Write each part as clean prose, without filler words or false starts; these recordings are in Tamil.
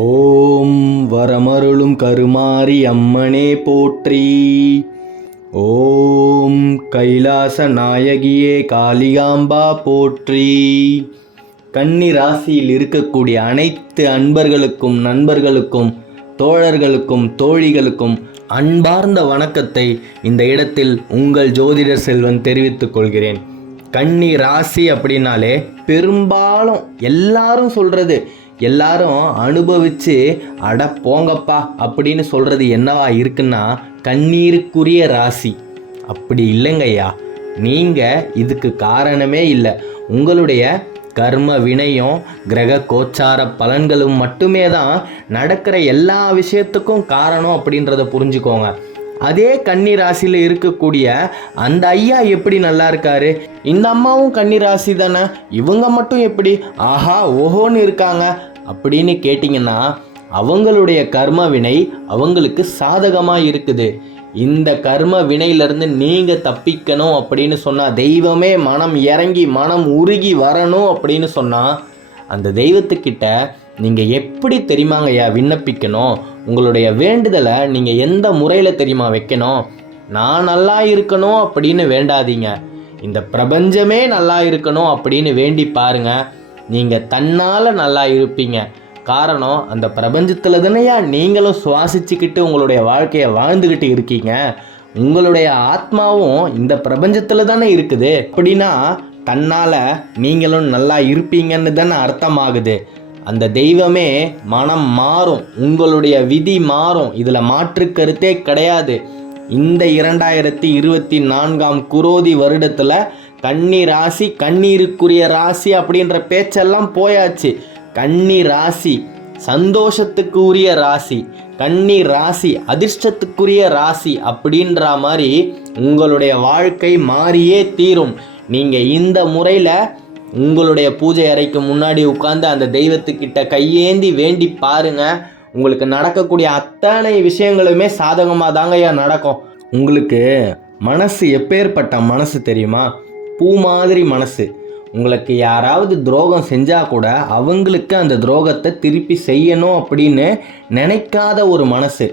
ஓம் வரமருளும் கருமாரி அம்மனே போற்றி. ஓம் கைலாச நாயகியே காளிகாம்பா போற்றி. கன்னி ராசியில் இருக்கக்கூடிய அனைத்து அன்பர்களுக்கும் நண்பர்களுக்கும் தோழர்களுக்கும் தோழிகளுக்கும் அன்பார்ந்த வணக்கத்தை இந்த இடத்தில் உங்கள் ஜோதிடர் செல்வன் தெரிவித்துக் கொள்கிறேன். கன்னி ராசி அப்படின்னாலே பெரும்பாலும் எல்லாரும் சொல்கிறது, எல்லாரும் அனுபவித்து அட போங்கப்பா அப்படின்னு சொல்கிறது என்னவா இருக்குன்னா கண்ணீருக்குரிய ராசி. அப்படி இல்லைங்கய்யா, நீங்கள் இதுக்கு காரணமே இல்லை. உங்களுடைய கர்ம வினையும் கிரக கோச்சார பலன்களும் மட்டுமே தான் நடக்கிற எல்லா விஷயத்துக்கும் காரணம் அப்படின்றத புரிஞ்சுக்கோங்க. அதே கன்னி ராசியில் இருக்கக்கூடிய அந்த ஐயா எப்படி நல்லா இருக்காரு, இந்த அம்மாவும் கன்னி ராசி தானே, இவங்க மட்டும் எப்படி ஆஹா ஓஹோன்னு இருக்காங்க அப்படின்னு கேட்டிங்கன்னா அவங்களுடைய கர்ம வினை அவங்களுக்கு சாதகமாக இருக்குது. இந்த கர்ம வினையிலிருந்து நீங்கள் தப்பிக்கணும் அப்படின்னு சொன்னால், தெய்வமே மனம் இறங்கி மனம் உருகி வரணும் அப்படின்னு சொன்னால், அந்த தெய்வத்துக்கிட்ட நீங்கள் எப்படி தெரியுமாங்கய்யா விண்ணப்பிக்கணும்? உங்களுடைய வேண்டுதலை நீங்கள் எந்த முறையில் தெரியுமா வைக்கணும்? நான் நல்லா இருக்கணும் அப்படின்னு வேண்டாதீங்க, இந்த பிரபஞ்சமே நல்லா இருக்கணும் அப்படின்னு வேண்டி பாருங்க. நீங்கள் தன்னால் நல்லா இருப்பீங்க. காரணம், அந்த பிரபஞ்சத்தில் தானேயா நீங்களும் சுவாசிச்சுக்கிட்டு உங்களுடைய வாழ்க்கையை வாழ்ந்துக்கிட்டு இருக்கீங்க. உங்களுடைய ஆத்மாவும் இந்த பிரபஞ்சத்தில் தானே இருக்குது. அப்படின்னா தன்னால் நீங்களும் நல்லா இருப்பீங்கன்னு தானே அர்த்தமாகுது. அந்த தெய்வமே மனம் மாறும், உங்களுடைய விதி மாறும், இதில் மாற்று கருத்தே கிடையாது. இந்த 2024 குரோதி வருடத்தில் கன்னி ராசி கண்ணீருக்குரிய ராசி அப்படின்ற பேச்செல்லாம் போயாச்சு. கன்னி ராசி சந்தோஷத்துக்கு உரிய ராசி, கன்னி ராசி அதிர்ஷ்டத்துக்குரிய ராசி அப்படின்ற மாதிரி உங்களுடைய வாழ்க்கை மாறியே தீரும். நீங்கள் இந்த முறையில் உங்களுடைய பூஜை அறைக்கு முன்னாடி உட்கார்ந்து அந்த தெய்வத்துக்கிட்ட கையேந்தி வேண்டி பாருங்க. உங்களுக்கு நடக்கக்கூடிய அத்தனை விஷயங்களுமே சாதகமாக தாங்கய்யா நடக்கும். உங்களுக்கு மனசு எப்பேற்பட்ட மனசு தெரியுமா? பூ மாதிரி மனசு. உங்களுக்கு யாராவது துரோகம் செஞ்சால் கூட அவங்களுக்கு அந்த துரோகத்தை திருப்பி செய்யணும் அப்படின்னு நினைக்காத ஒரு மனசு.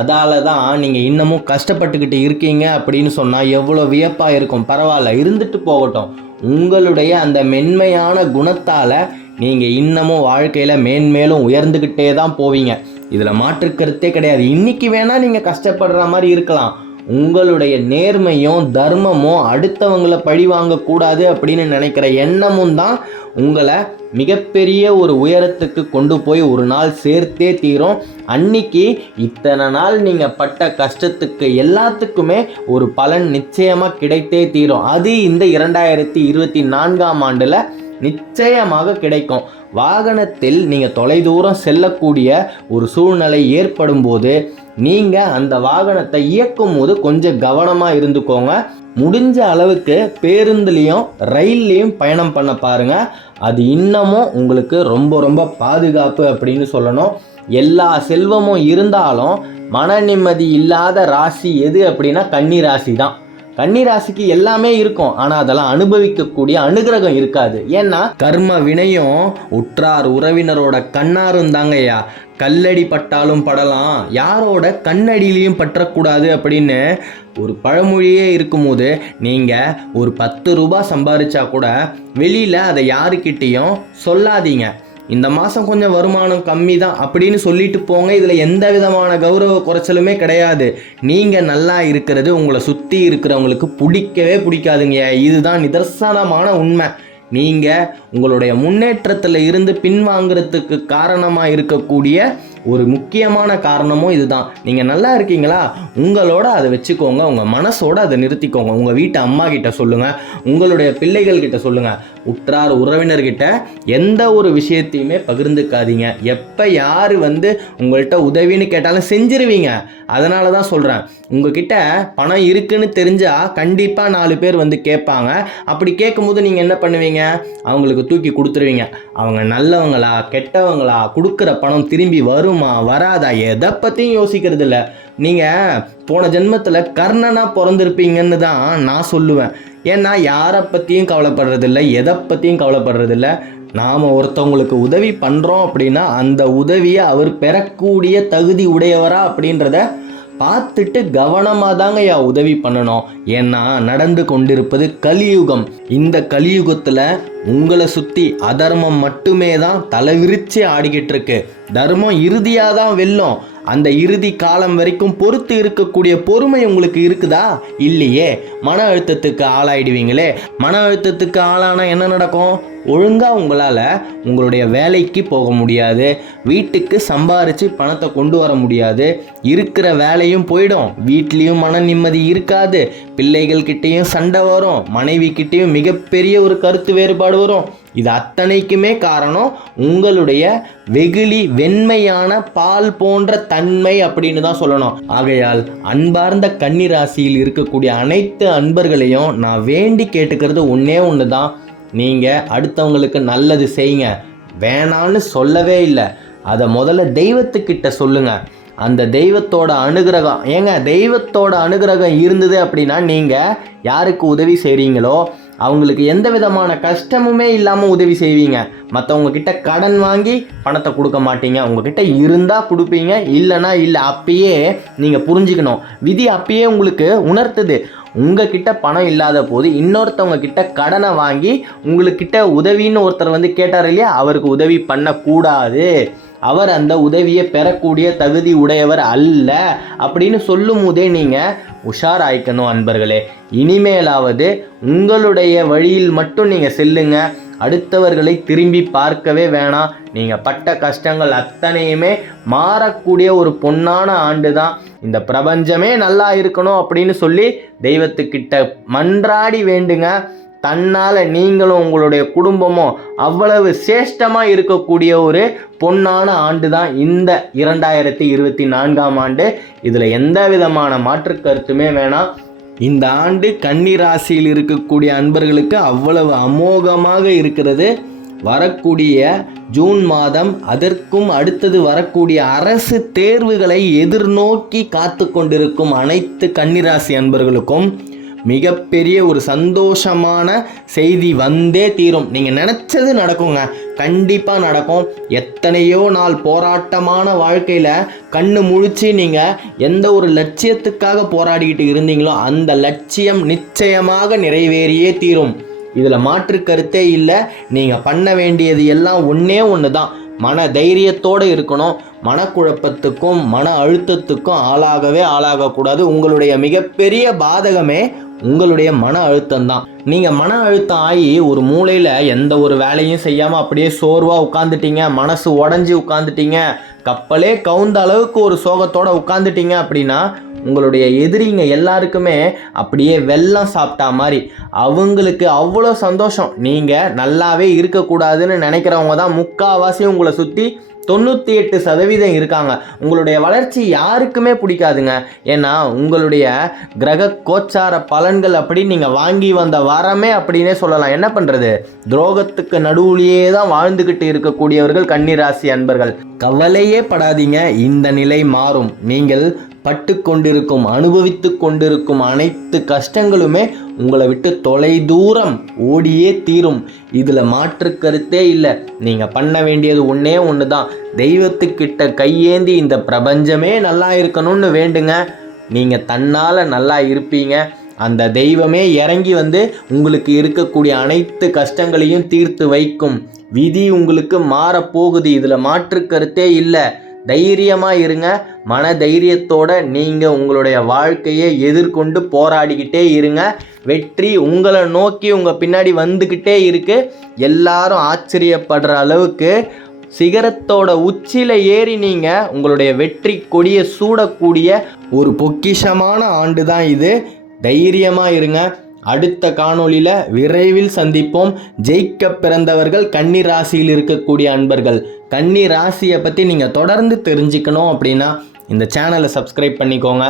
அதால தான் நீங்கள் இன்னமும் கஷ்டப்பட்டுக்கிட்டு இருக்கீங்க அப்படின்னு சொன்னால் எவ்வளோ வியப்பாக இருக்கும். பரவாயில்ல, இருந்துட்டு போகட்டும். உங்களுடைய அந்த மென்மையான குணத்தால் நீங்கள் இன்னமும் வாழ்க்கையில் மேன்மேலும் உயர்ந்துக்கிட்டே தான் போவீங்க. இதில் மாற்றுக்கருத்தே கிடையாது. இன்றைக்கி வேணால் நீங்கள் கஷ்டப்படுற மாதிரி இருக்கலாம். உங்களுடைய நேர்மையும் தர்மமும் அடுத்தவங்களை பழி வாங்கக்கூடாது அப்படின்னு நினைக்கிற எண்ணமும் தான் உங்களை மிகப்பெரிய ஒரு உயரத்துக்கு கொண்டு போய் ஒரு நாள் சேர்த்தே தீரும். அன்னைக்கு இத்தனை நாள் நீங்கள் பட்ட கஷ்டத்துக்கு எல்லாத்துக்குமே ஒரு பலன் நிச்சயமாக கிடைத்தே தீரும். அது இந்த 2024 நிச்சயமாக கிடைக்கும். வாகனத்தில் நீங்கள் தொலைதூரம் செல்லக்கூடிய ஒரு சூழ்நிலை ஏற்படும் போது நீங்கள் அந்த வாகனத்தை இயக்கும் போது கொஞ்சம் கவனமாக இருந்துக்கோங்க. முடிஞ்ச அளவுக்கு பேருந்துலேயும் ரயில்லையும் பயணம் பண்ண பாருங்கள். அது இன்னமும் உங்களுக்கு ரொம்ப ரொம்ப பாதுகாப்பு அப்படின்னு சொல்லணும். எல்லா செல்வமும் இருந்தாலும் மன நிம்மதி இல்லாத ராசி எது அப்படின்னா கன்னி ராசி தான். கன்னி ராசிக்கு எல்லாமே இருக்கும், ஆனால் அதெல்லாம் அனுபவிக்கக்கூடிய அனுகிரகம் இருக்காது. ஏன்னா கர்ம வினையும் உற்றார் உறவினரோட கண்ணாரும் தாங்கய்யா. கல்லடி பட்டாலும் படலாம், யாரோட கண்ணடியிலையும் பற்றக்கூடாது அப்படின்னு ஒரு பழமொழியே இருக்கும்போது நீங்கள் ஒரு 10 ரூபாய் சம்பாதிச்சா கூட வெளியில் அதை யாருக்கிட்டேயும் சொல்லாதீங்க. இந்த மாதம் கொஞ்சம் வருமானம் கம்மி தான் அப்படின்னு சொல்லிட்டு போங்க. இதில் எந்த விதமான கௌரவ குறைச்சலுமே கிடையாது. நீங்கள் நல்லா இருக்கிறது உங்களை சுற்றி இருக்கிறவங்களுக்கு பிடிக்கவே பிடிக்காதுங்க. இதுதான் நிதர்சனமான உண்மை. நீங்கள் உங்களுடைய முன்னேற்றத்தில் இருந்து பின்வாங்கிறதுக்கு காரணமாக இருக்கக்கூடிய ஒரு முக்கியமான காரணமும் இதுதான். நீங்கள் நல்லா இருக்கீங்களா, உங்களோட அதை வச்சுக்கோங்க, உங்கள் மனசோடு அதை நிறுத்திக்கோங்க. உங்கள் வீட்டு அம்மா கிட்ட சொல்லுங்கள், உங்களுடைய பிள்ளைகள் கிட்ட சொல்லுங்கள். உற்றார் உறவினர்கிட்ட எந்த ஒரு விஷயத்தையுமே பகிர்ந்துக்காதீங்க. எப்போ யார் உங்கள்கிட்ட உதவின்னு கேட்டாலும் செஞ்சிருவீங்க. அதனால தான் சொல்கிறேன், உங்ககிட்ட பணம் இருக்குன்னு தெரிஞ்சால் கண்டிப்பாக 4 பேர் கேட்பாங்க. அப்படி கேட்கும்போது நீங்கள் என்ன பண்ணுவீங்க? அவங்களுக்கு தூக்கி கொடுத்துருவீங்க. அவங்க நல்லவங்களா கெட்டவங்களா, கொடுக்குற பணம் திரும்பி வருமா வராதா, எதை பற்றியும் யோசிக்கிறது இல்லை. நீங்கள் போன ஜென்மத்தில் கர்ணனாக பிறந்திருப்பீங்கன்னு தான் நான் சொல்லுவேன். ஏன்னா யாரை பற்றியும் கவலைப்படுறதில்லை, எதை பற்றியும் கவலைப்படுறதில்லை. நாம் ஒருத்தவங்களுக்கு உதவி பண்ணுறோம் அப்படின்னா அந்த உதவியை அவர் பெறக்கூடிய தகுதி உடையவரா அப்படின்றத பார்த்துட்டு கவனமாக தாங்க உதவி பண்ணணும். ஏன்னா நடந்து கொண்டிருப்பது கலியுகம். இந்த கலியுகத்தில் உங்களை சுற்றி அதர்மம் மட்டுமே தான் தலைவிரிச்சு ஆடிக்கிட்டு இருக்கு. தர்மம் இறுதியாக தான் வெல்லும். அந்த இறுதி காலம் வரைக்கும் பொறுத்து இருக்கக்கூடிய பொறுமை உங்களுக்கு இருக்குதா? இல்லையே. மன அழுத்தத்துக்கு ஆளாயிடுவீங்களே. மன அழுத்தத்துக்கு ஆளானா என்ன நடக்கும்? ஒழுங்காக உங்களால் உங்களுடைய வேலைக்கு போக முடியாது, வீட்டுக்கு சம்பாரித்து பணத்தை கொண்டு வர முடியாது, இருக்கிற வேலையும் போயிடும், வீட்லேயும் மன நிம்மதி இருக்காது, பிள்ளைகள்கிட்டையும் சண்டை வரும், மனைவி கிட்டேயும் மிகப்பெரிய ஒரு கருத்து வேறுபாடு வரும். இது அத்தனைக்குமே காரணம் உங்களுடைய வெகுளி வெண்மையான பால் போன்ற தன்மை அப்படின்னு தான் சொல்லணும். ஆகையால் அன்பார்ந்த கன்னி ராசியில் இருக்கக்கூடிய அனைத்து அன்பர்களையும் நான் வேண்டி கேட்டுக்கிறது ஒன்றே ஒன்று தான். நீங்கள் அடுத்தவங்களுக்கு நல்லது செய்யுங்க, வேணான்னு சொல்லவே இல்லை. அதை முதல்ல தெய்வத்துக்கிட்ட சொல்லுங்கள். அந்த தெய்வத்தோட அனுகிரகம் தெய்வத்தோட அனுகிரகம் இருந்தது அப்படின்னா நீங்கள் யாருக்கு உதவி செய்கிறீங்களோ அவங்களுக்கு எந்த விதமான கஷ்டமுமே இல்லாமல் உதவி செய்வீங்க. மற்றவங்க கிட்ட கடன் வாங்கி பணத்தை கொடுக்க மாட்டீங்க. உங்ககிட்ட இருந்தால் கொடுப்பீங்க, இல்லைன்னா இல்லை. அப்பயே நீங்கள் புரிஞ்சுக்கணும், விதி அப்பயே உங்களுக்கு உணர்த்துது. உங்ககிட்ட பணம் இல்லாத போது இன்னொருத்தவங்க கிட்ட கடனை வாங்கி உங்களுக்கிட்ட உதவின்னு ஒருத்தர் கேட்டார் இல்லையா, அவருக்கு உதவி பண்ணக்கூடாது. அவர் அந்த உதவியை பெறக்கூடிய தகுதி உடையவர் அல்ல அப்படின்னு சொல்லும் போதே நீங்கள் உஷாராய்க்கணும் அன்பர்களே. இனிமேலாவது உங்களுடைய வழியில் மட்டும் நீங்கள் செல்லுங்க, அடுத்தவர்களை திரும்பி பார்க்கவே வேணாம். நீங்கள் பட்ட கஷ்டங்கள் அத்தனையுமே மாறக்கூடிய ஒரு பொன்னான ஆண்டு தான். இந்த பிரபஞ்சமே நல்லா இருக்கணும் அப்படின்னு சொல்லி தெய்வத்துக்கிட்ட மன்றாடி வேண்டுங்க. தன்னால் நீங்களும் உங்களுடைய குடும்பமும் அவ்வளவு சேஷ்டமாக இருக்கக்கூடிய ஒரு பொன்னான ஆண்டு தான் இந்த 2024ஆம் ஆண்டு. இதில் எந்த விதமான மாற்று கருத்துமே வேணாம். இந்த ஆண்டு கன்னி ராசியில் இருக்கக்கூடிய அன்பர்களுக்கு அவ்வளவு அமோகமாக இருக்கிறது. வரக்கூடிய ஜூன் மாதம், அதற்கும் அடுத்தது வரக்கூடிய அரசு தேர்வுகளை எதிர்நோக்கி காத்து கொண்டிருக்கும் அனைத்து கன்னிராசி அன்பர்களுக்கும் மிகப்பெரிய ஒரு சந்தோஷமான செய்தி வந்தே தீரும். நீங்கள் நினச்சது நடக்குங்க, கண்டிப்பாக நடக்கும். எத்தனையோ நாள் போராட்டமான வாழ்க்கையில் கண்ணு முழிச்சு நீங்கள் எந்த ஒரு லட்சியத்துக்காக போராடிக்கிட்டு இருந்தீங்களோ அந்த லட்சியம் நிச்சயமாக நிறைவேறியே தீரும். இதில் மாற்று கருத்தே இல்லை. நீங்கள் பண்ண வேண்டியது எல்லாம் ஒன்று தான். மன தைரியத்தோடு இருக்கணும். மனக்குழப்பத்துக்கும் மன அழுத்தத்துக்கும் ஆளாகக்கூடாது. உங்களுடைய மிகப்பெரிய பாதகமே உங்களுடைய மன அழுத்தம் தான். நீங்கள் மன அழுத்தம் ஆகி ஒரு மூலையில் எந்த ஒரு வேலையும் செய்யாமல் அப்படியே சோர்வாக உட்காந்துட்டீங்க, மனசு உடஞ்சி உட்காந்துட்டீங்க, கப்பலே கவுந்த அளவுக்கு ஒரு சோகத்தோடு உட்காந்துட்டீங்க அப்படின்னா உங்களுடைய எதிரிங்க எல்லாருக்குமே அப்படியே வெல்லம் சாப்பிட்டா மாதிரி. அவங்களுக்கு அவ்வளோ சந்தோஷம். நீங்கள் நல்லாவே இருக்கக்கூடாதுன்னு நினைக்கிறவங்க தான் முக்கால்வாசி உங்களை சுற்றி 98% இருக்காங்க. உங்களுடைய வளர்ச்சி யாருக்குமே பிடிக்காதுங்க. ஏன்னா உங்களுடைய கிரக கோச்சார பலன்கள் அப்படி நீங்கள் வாங்கி வந்த வரமே அப்படின்னே சொல்லலாம். என்ன பண்ணுறது, துரோகத்துக்கு நடுவுலையே தான் வாழ்ந்துக்கிட்டு இருக்கக்கூடியவர்கள் கன்னிராசி அன்பர்கள். கவலையே படாதீங்க, இந்த நிலை மாறும். நீங்கள் பட்டு கொண்டிருக்கும் அனுபவித்து கொண்டிருக்கும் அனைத்து கஷ்டங்களுமே உங்களை விட்டு தொலை தூரம் ஓடியே தீரும். இதில் மாற்று கருத்தே இல்லை. நீங்கள் பண்ண வேண்டியது ஒன்று தான். தெய்வத்துக்கிட்ட கையேந்தி இந்த பிரபஞ்சமே நல்லா இருக்கணும்னு வேண்டுங்க. நீங்கள் தன்னால் நல்லா இருப்பீங்க. அந்த தெய்வமே இறங்கி உங்களுக்கு இருக்கக்கூடிய அனைத்து கஷ்டங்களையும் தீர்த்து வைக்கும். விதி உங்களுக்கு மாறப்போகுது, இதில் மாற்று கருத்தே இல்லை. தைரியமாக இருங்க. மன தைரியத்தோட நீங்கள் உங்களுடைய வாழ்க்கையை எதிர்கொண்டு போராடிக்கிட்டே இருங்க. வெற்றி உங்களை நோக்கி உங்கள் பின்னாடி வந்துக்கிட்டே இருக்கு. எல்லாரும் ஆச்சரியப்படுற அளவுக்கு சிகரத்தோட உச்சியில் ஏறி நீங்கள் உங்களுடைய வெற்றி கொடியை சூடக்கூடிய ஒரு பொக்கிஷமான ஆண்டு தான் இது. தைரியமாக இருங்க. அடுத்த காணொளியில் விரைவில் சந்திப்போம். ஜெயிக்க பிறந்தவர்கள் கன்னி ராசியில் இருக்கக்கூடிய அன்பர்கள். கன்னி ராசியை பற்றி நீங்கள் தொடர்ந்து தெரிஞ்சுக்கணும் அப்படின்னா இந்த சேனலை சப்ஸ்கிரைப் பண்ணிக்கோங்க.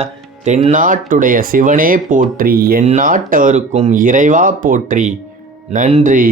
தென்னாட்டுடைய சிவனே போற்றி, எந்நாட்டவருக்கும் இறைவா போற்றி. நன்றி.